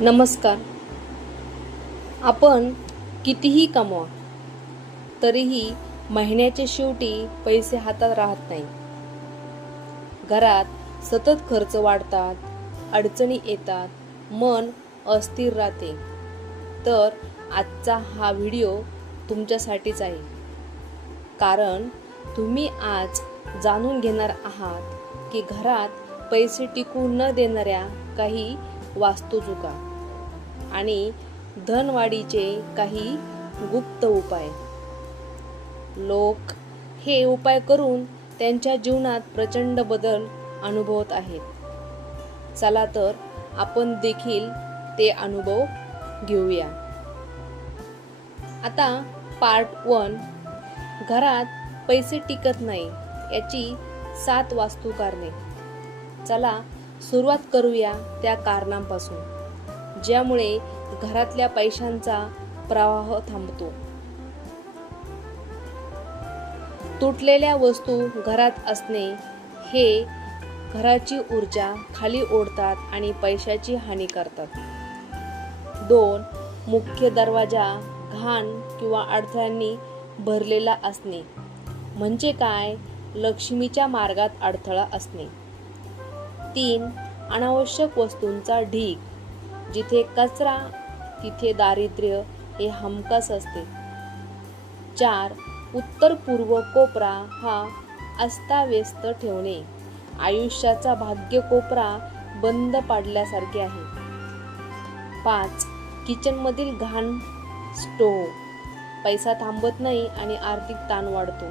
नमस्कार. आपण कितीही कमवा तरीही महिन्याच्या शेवटी पैसे हातात राहत नाही. घरात सतत खर्च वाढतात अडचणी येतात मन अस्थिर राहते. तर आजचा हा व्हिडिओ तुमच्यासाठीच आहे. कारण तुम्ही आज जाणून घेणार आहात की घरात पैसे टिकून न देणाऱ्या काही वास्तुचुका आणि धनवाढीचे काही गुप्त उपाय. लोक हे उपाय करून त्यांच्या जीवनात प्रचंड बदल अनुभवत आहेत. चला तर आपण देखील ते अनुभव घेऊया. आता पार्ट वन घरात पैसे टिकत नाही याची सात वास्तू कारणे चला सुरुवात करूया त्या कारणांपासून. ज्यामुळे घरातल्या पैशांचा प्रवाह थांबतो. तुटलेल्या वस्तू घरात असणे हे घराची ऊर्जा खाली ओढतात आणि पैशाची हानी करतात. दोन मुख्य दरवाजा घाण किंवा अडथळ्यांनी भरलेला असणे. म्हणजे काय? लक्ष्मीच्या मार्गात अडथळा असणे. तीन अनावश्यक वस्तूंचा ढीग. जिथे कचरा तिथे दारिद्र्य हे हमखास असते. चार उत्तर पूर्व कोपरा हा अस्ताव्यस्त ठेवणे. आयुष्याचा भाग्य कोपरा बंद पाडल्यासारखे आहे. पाच किचनमधील घाण स्टोव पैसा थांबत नाही आणि आर्थिक ताण वाढतो.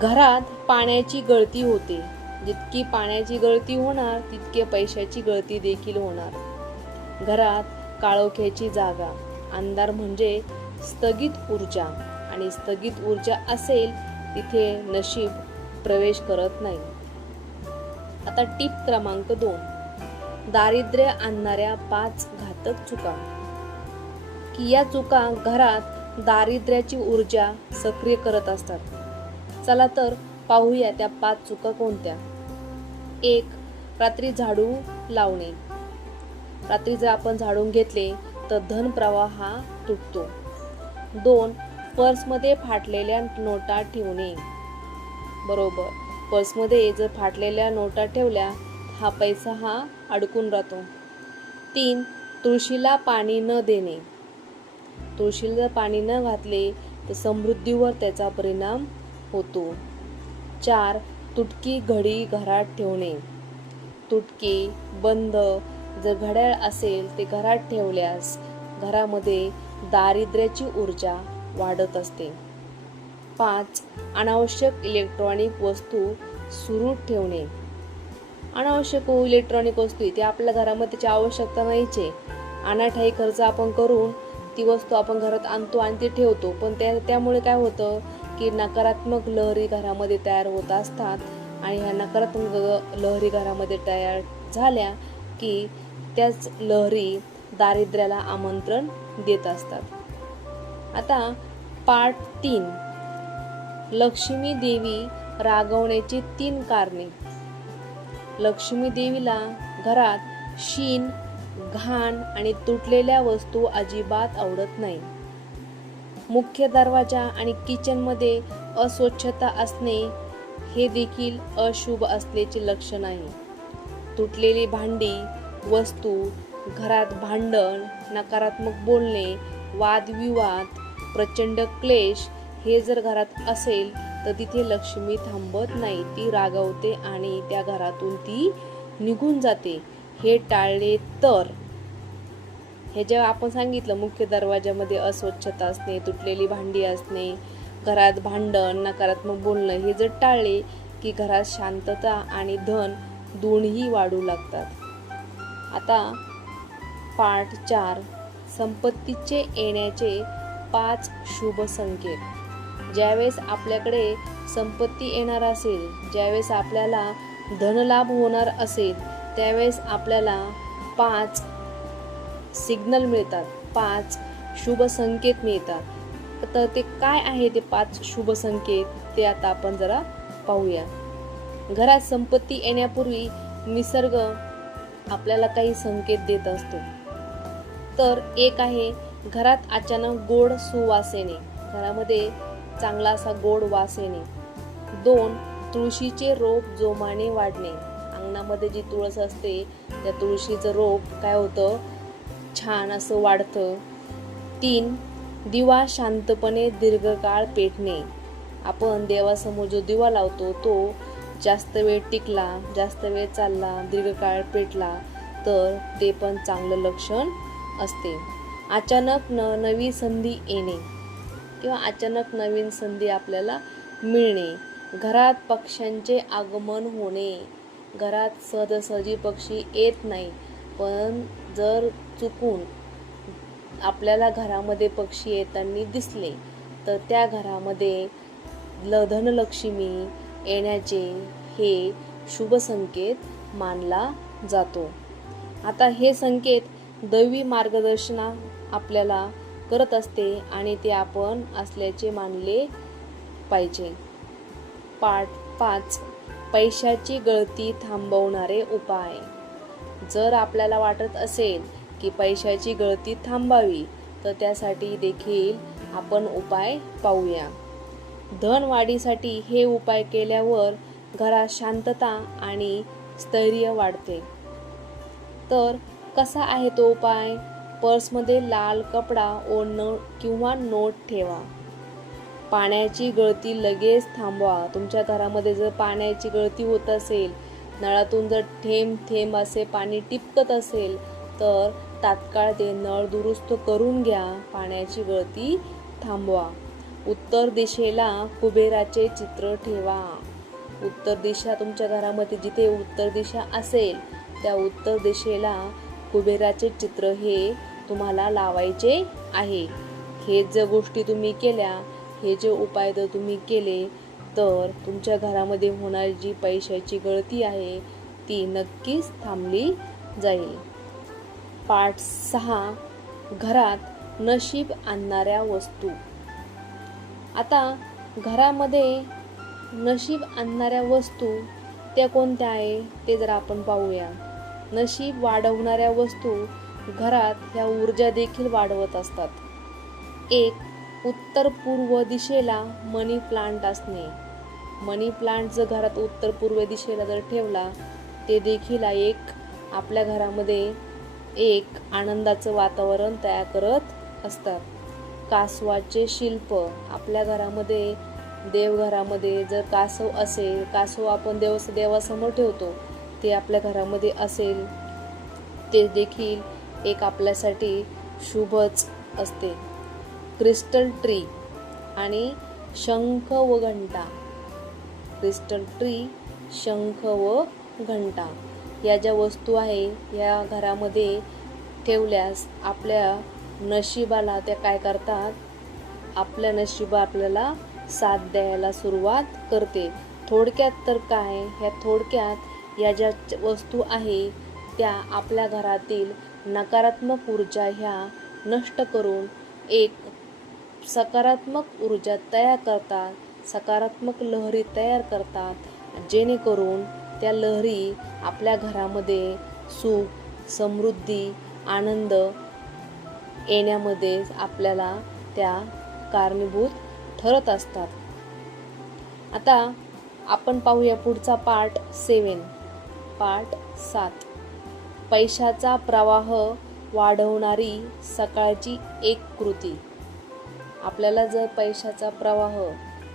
घरात पाण्याची गळती होते. जितकी पाण्याची गळती होणार तितके पैशाची गळती देखील होणार. घरात काळोख्याची जागा अंधार म्हणजे स्थगित ऊर्जा आणि स्थगित ऊर्जा असेल तिथे नशीब प्रवेश करत नाही. आता टीप क्रमांक दोन. दारिद्र्य आणणाऱ्या पाच घातक चुका. की या चुका घरात दारिद्र्याची ऊर्जा सक्रिय करत असतात. चला तर पाहूया त्या पाच चुका कोणत्या. एक रात्री झाडू लावणे. रात्री जर आपण झाडून घेतले तर धन प्रवाह हा तुटतो. दोन पर्समध्ये फाटलेल्या नोटा ठेवणे. बरोबर. पर्समध्ये जर फाटलेल्या नोटा ठेवल्या हा पैसा हा अडकून राहतो. तीन तुळशीला पाणी न देणे. तुळशीला जर पाणी न घातले तर समृद्धीवर त्याचा परिणाम होतो. चार तुटकी घडी घरात ठेवणे. तुटकी बंद जर घड्याळ असेल ते घरात ठेवल्यास घरामध्ये दारिद्र्याची ऊर्जा वाढत असते. पाच अनावश्यक इलेक्ट्रॉनिक वस्तू सुरू ठेवणे. अनावश्यक इलेक्ट्रॉनिक वस्तू ते आपल्या घरामध्ये त्याची आवश्यकता नाहीचे. अनाठाई खर्च आपण करून ती वस्तू आपण घरात आणतो आणि ती ठेवतो. पण त्या त्यामुळे काय होतं? की नकारात्मक लहरी घरामध्ये तयार होत असतात आणि ह्या नकारात्मक लहरी घरामध्ये तयार झाल्या की त्याच लहरी दारिद्र्याला आमंत्रण देत असतात. आता पार्ट तीन. लक्ष्मी देवी रागवण्याची तीन कारणे. लक्ष्मी देवीला घरात शीन घाण आणि तुटलेल्या वस्तू अजिबात आवडत नाही. मुख्य दरवाजा आणि किचनमध्ये अस्वच्छता असणे हे देखील अशुभ असल्याचे लक्षण आहे. तुटलेली भांडी वस्तू घरात भांडण नकारात्मक बोलणे वादविवाद प्रचंड क्लेश हे जर घरात असेल तर तिथे लक्ष्मी थांबत नाही ती रागवते आणि त्या घरातून ती निघून जाते. हे टाळले तर हे जेव्हा आपण सांगितलं मुख्य दरवाजामध्ये अस्वच्छता असणे तुटलेली भांडी असणे घरात भांडण नकारात्मक बोलणं हे जर टाळले की घरात शांतता आणि धन दोन्ही वाढू लागतात. आता पार्ट चार संपत्तीचे येण्याचे पाच शुभ संकेत. ज्यावेळेस आपल्याकडे संपत्ती येणार असेल ज्यावेळेस आपल्याला धनलाभ होणार असेल त्यावेळेस आपल्याला पाच सिग्नल मिळतात पाच शुभ संकेत मिळतात. तर ते काय आहे ते पाच शुभ संकेत ते आता आपण जरा पाहूया. घरात संपत्ती येण्यापूर्वी निसर्ग आपल्याला काही संकेत देत असतो. तर एक आहे घरात अचानक गोड सुवास येणे. घरामध्ये चांगला असा गोड वास येणे. दोन तुळशीचे रोप जोमाने वाढणे. अंगणामध्ये जी तुळस असते त्या तुळशीचं रोप काय होतं? छान असं वाढतं. तीन दिवा शांतपणे दीर्घकाळ पेटणे. आपण देवासमोर जो दिवा लावतो तो जास्त वेळ टिकला जास्त वेळ चालला दीर्घकाळ पेटला तर ते पण चांगलं लक्षण असते. अचानक न नवी संधी येणे किंवा अचानक नवीन संधी आपल्याला मिळणे. घरात पक्ष्यांचे आगमन होणे. घरात सहजासहजी पक्षी येत नाही. पण जर चुकून आपल्याला घरामध्ये पक्षी येताना दिसले तर त्या घरामध्ये ल धनलक्ष्मी येण्याचे हे शुभ संकेत मानला जातो. आता हे संकेत दैवी मार्गदर्शना आपल्याला करत असते आणि ते आपण असल्याचे मानले पाहिजे. पाठ पाच पैशाची गळती थांबवणारे उपाय. जर आपल्याला वाटत असेल की पैशाची गळती थांबावी तर त्यासाठी देखील आपण उपाय पाहूया. धनवाढीसाठी हे उपाय केल्यावर घरात शांतता आणि स्थैर्य वाढते. तर कसा आहे तो उपाय? पर्समध्ये लाल कपडा ओढणं किंवा नोट ठेवा. पाण्याची गळती लगेच थांबवा. तुमच्या घरामध्ये जर पाण्याची गळती होत असेल नळातून जर थेंब थेंब असे पाणी टिपकत असेल तर तात्काळ ते नळ दुरुस्त करून घ्या पाण्याची गळती थांबवा. उत्तर दिशेला कुबेराचे चित्र ठेवा. उत्तर दिशा तुमच्या घरामध्ये जिथे उत्तर दिशा असेल त्या उत्तर दिशेला कुबेराचे चित्र हे तुम्हाला लावायचे आहे. हे जर गोष्टी तुम्ही केल्या हे जे उपाय जर तुम्ही केले तर तुमच्या घरामध्ये होणारी जी पैशाची गळती आहे ती नक्कीच थांबली जाईल. पाठ सहा घरात नशीब आणणाऱ्या वस्तू. आता घरामध्ये नशीब आणणाऱ्या वस्तू त्या कोणत्या आहे ते जर आपण पाहूया. नशीब वाढवणाऱ्या वस्तू घरात ह्या ऊर्जा देखील वाढवत असतात. एक उत्तर पूर्व दिशेला मनी प्लांट असणे. मनी प्लांट जर घरात उत्तर पूर्व दिशेला जर ठेवला ते देखील एक आपल्या घरामध्ये एक आनंदाचं वातावरण तयार करत असतात. कासवाचे शिल्प आपल्या घरामध्ये देवघरामध्ये जर कासव असेल कासव आपण देव देवासमोर ठेवतो ते आपल्या घरामध्ये असेल ते देखील एक आपल्यासाठी शुभच असते. क्रिस्टल ट्री आणि शंख व घंटा. क्रिस्टल ट्री शंख व घंटा. या ज्या वस्तू आहे या घरामध्ये ठेवल्यास आपल्या नशिबाला त्या काय करतात? आपल्या नशिबा आपल्याला साथ द्यायला सुरुवात करते. थोडक्यात तर काय? ह्या थोडक्यात या ज्या वस्तू आहे त्या आपल्या घरातील नकारात्मक ऊर्जा ह्या नष्ट करून एक सकारात्मक ऊर्जा तयार करतात सकारात्मक लहरी तयार करतात. जेणेकरून त्या लहरी आपल्या घरामध्ये सुख समृद्धी आनंद येण्यामध्ये आपल्याला त्या कारणीभूत ठरत असतात. आता आपण पाहूया पुढचा पार्ट सेवन पार्ट सात. पैशाचा प्रवाह वाढवणारी सकाळची एक कृती. आपल्याला जर पैशाचा प्रवाह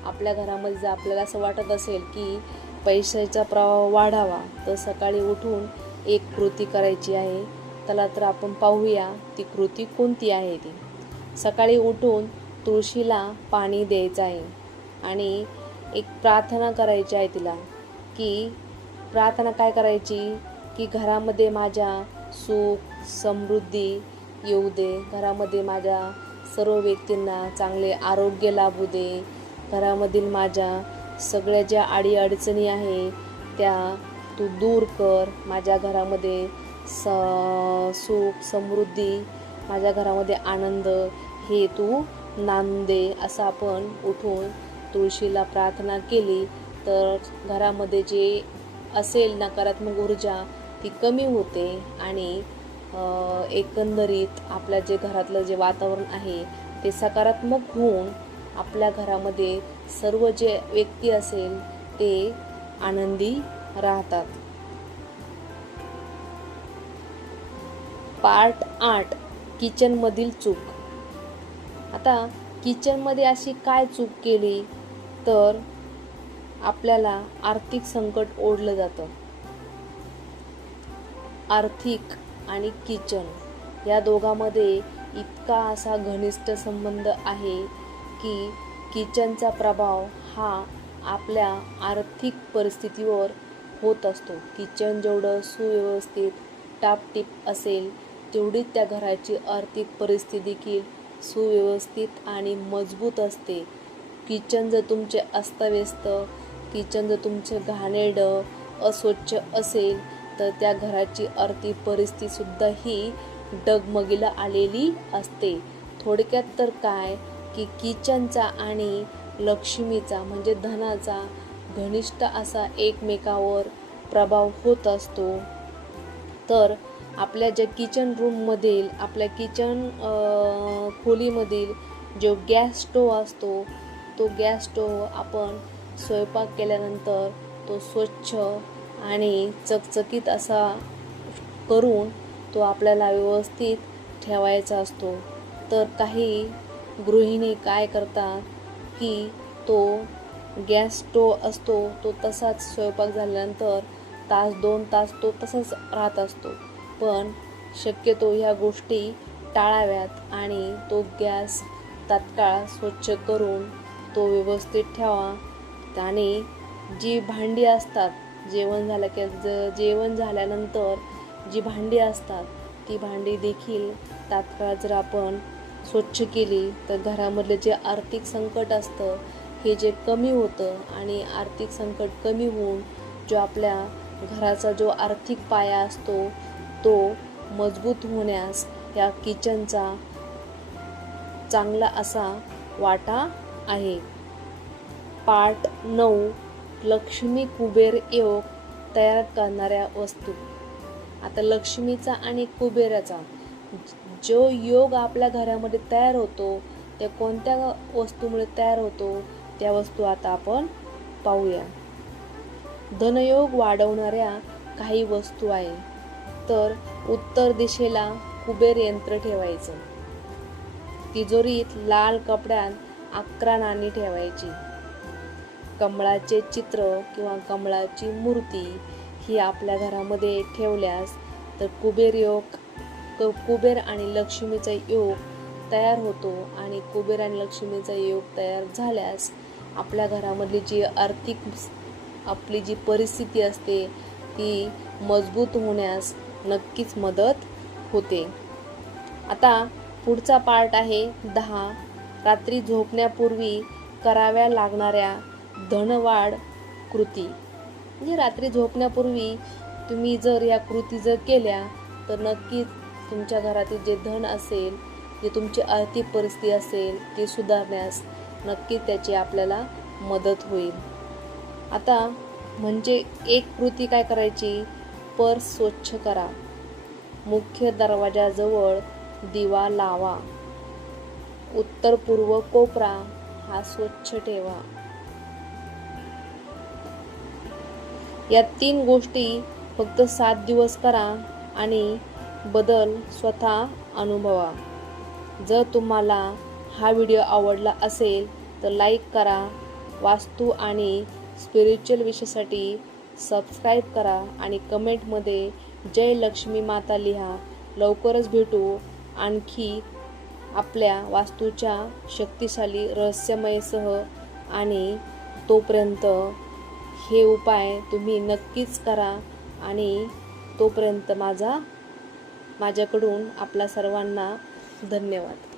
आपल्या घरामध्ये जर आपल्याला असं वाटत असेल की पैशाचा प्रवाह वाढावा. तर सकाळी उठून एक कृती करायची आहे. त्याला तर आपण पाहूया ती कृती कोणती आहे ती. सकाळी उठून तुळशीला पाणी द्यायचं आहे. आणि एक प्रार्थना करायची आहे तिला की प्रार्थना काय करायची? की घरामध्ये माझ्या सुख समृद्धी येऊ दे. घरामध्ये माझ्या सर्व व्यक्तींना चांगले आरोग्य लाभू दे. घरामधील माझ्या सगळ्या ज्या अडीअडचणी आहे त्या तू दूर कर. माझ्या घरामध्ये स सुख समृद्धी माझ्या घरामध्ये आनंद हे तू नांदे असं आपण उठून तुळशीला प्रार्थना केली तर घरामध्ये जे असेल नकारात्मक ऊर्जा ती कमी होते आणि एकंदरीत आपल्या जे घरातलं जे वातावरण आहे ते सकारात्मक होऊन आपल्या घरामध्ये सर्व जे व्यक्ती असेल ते आनंदी राहतात. पार्ट आठ किचनमधील चूक. आता किचनमध्ये अशी काय चूक केली तर आपल्याला आर्थिक संकट ओढलं जातं. आर्थिक आणि किचन या दोघांमध्ये इतका असा घनिष्ठ संबंध आहे की किचनचा प्रभाव हा आपल्या आर्थिक परिस्थितीवर होत असतो. किचन जेवढं सुव्यवस्थित टापटीप असेल तेवढी त्या घराची आर्थिक परिस्थिती देखील सुव्यवस्थित आणि मजबूत असते. किचन जर तुमचे अस्ताव्यस्त किचन जर तुमचे घाणेरडं अस्वच्छ असेल तर त्या घराची आर्थिक परिस्थितीसुद्धा ही डगमगीला आलेली असते. थोडक्यात तर काय? की किचनचा आणि लक्ष्मीचा म्हणजे धनाचा घनिष्ठ असा एकमेकावर प्रभाव होत असतो. तर आपल्या ज्या किचन रूममधील आपल्या किचन खोलीमधील जो गॅस स्टोव असतो तो गॅस स्टोव आपण स्वयंपाक केल्यानंतर तो स्वच्छ आणि चकचकीत असा करून तो आपल्याला व्यवस्थित ठेवायचा असतो. तर काही गृहिणी काय करतात की तो गॅस स्टोव असतो तो तसाच स्वयंपाक झाल्यानंतर तास दोन तास तो तसाच राहत असतो. पण शक्यतो ह्या गोष्टी टाळाव्यात आणि तो गॅस तात्काळ स्वच्छ करून तो व्यवस्थित ठेवा. आणि जी भांडी असतात जेवण झालं की ज जेवण झाल्यानंतर जी भांडी असतात ती भांडी देखील तात्काळ जर आपण स्वच्छ केली तर घरामधले जे आर्थिक संकट असतं हे जे कमी होतं आणि आर्थिक संकट कमी होऊन जो आपल्या घराचा जो आर्थिक पाया असतो तो मजबूत होण्यास या किचनचा चांगला असा वाटा आहे. पार्ट नऊ लक्ष्मी कुबेर योग तयार करणाऱ्या वस्तू. आता लक्ष्मीचा आणि कुबेराचा जो योग आपल्या घरामध्ये तयार होतो त्या कोणत्या वस्तूमुळे तयार होतो त्या वस्तू आता आपण पाहूया. धनयोग वाढवणाऱ्या काही वस्तू आहे. तर उत्तर दिशेला कुबेर यंत्र ठेवायचं. तिजोरीत लाल कपड्यात अकरा नाणी ठेवायची. कमळाचे चित्र किंवा कमळाची मूर्ती ही आपल्या घरामध्ये ठेवल्यास तर कुबेर योग क- कुबेर आणि लक्ष्मीचा योग तयार होतो आणि कुबेर आणि लक्ष्मीचा योग तयार झाल्यास आपल्या घरामधली जी आर्थिक आपली जी परिस्थिती असते ती मजबूत होण्यास नक्कीच मदत होते. आता पुढचा पार्ट आहे दहा. रात्री झोपण्यापूर्वी कराव्या लागणाऱ्या धनवाढ कृती. म्हणजे रात्री झोपण्यापूर्वी तुम्ही जर या कृती जर केल्या तर नक्कीच तुमच्या घरातील जे धन असेल जे तुमची आर्थिक परिस्थिती असेल ती सुधारण्यास नक्की त्याची आपल्याला मदत होईल. आता म्हणजे एक कृती काय करायची? पर्स स्वच्छ करा. मुख्य दरवाजाजवळ दिवा लावा. उत्तर पूर्व कोपरा हा स्वच्छ ठेवा. या तीन गोष्टी फक्त सात दिवस करा आणि बदल स्वतः अनुभवा. जर तुम्हाला हा व्हिडिओ आवडला असेल तर लाईक करा वास्तू आणि स्पिरिच्युअल विषयासाठी सबस्क्राईब करा आणि कमेंटमध्ये जय लक्ष्मी माता लिहा. लवकरच भेटू आणखी आपल्या वास्तूच्या शक्तिशाली रहस्यमयसह आणि तोपर्यंत हे उपाय तुम्ही नक्कीच करा आणि तोपर्यंत माझा माझ्याकडून आपल्या सर्वांना धन्यवाद.